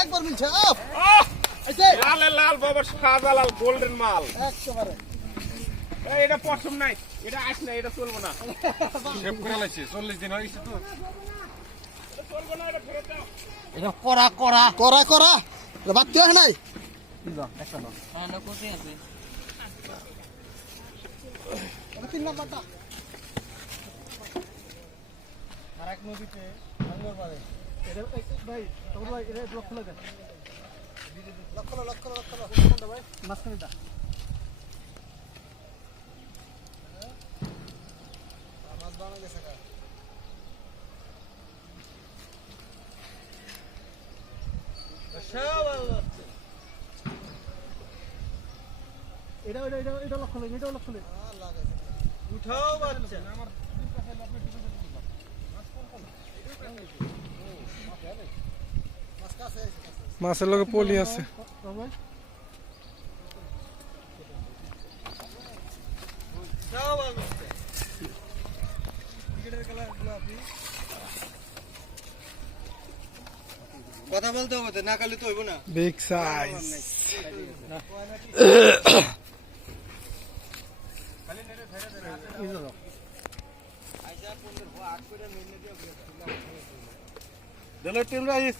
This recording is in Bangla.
একবার মিলছে লাল বাবার সাদা লাল গোল্ডেন মাল একেবারে এটা পছন্দ নাই, এটা আস না, এটা চলবো না। শেভ করে লাইছে 40 দিন হয়ে গেছে তো চলবো না, এটা ফেরত দাও। এটা করা করা করা করা বাদ কেউ নাই তিন নাম্বারটা আর এক নদীতে ভাই এটা লক্ষ্য লাগে লক্ষ্য ভাই মাঝখানে দা মাছ বানা গেছে কা এটা লক্ষ্য লাগে এটা লক্ষ্য লাগে উঠাও বাচ্চা মাছের লগে পলি আছে কথা বলতে হবে তো না কালে তো হইব না বিগ সাইজ দিলে টিম রাইস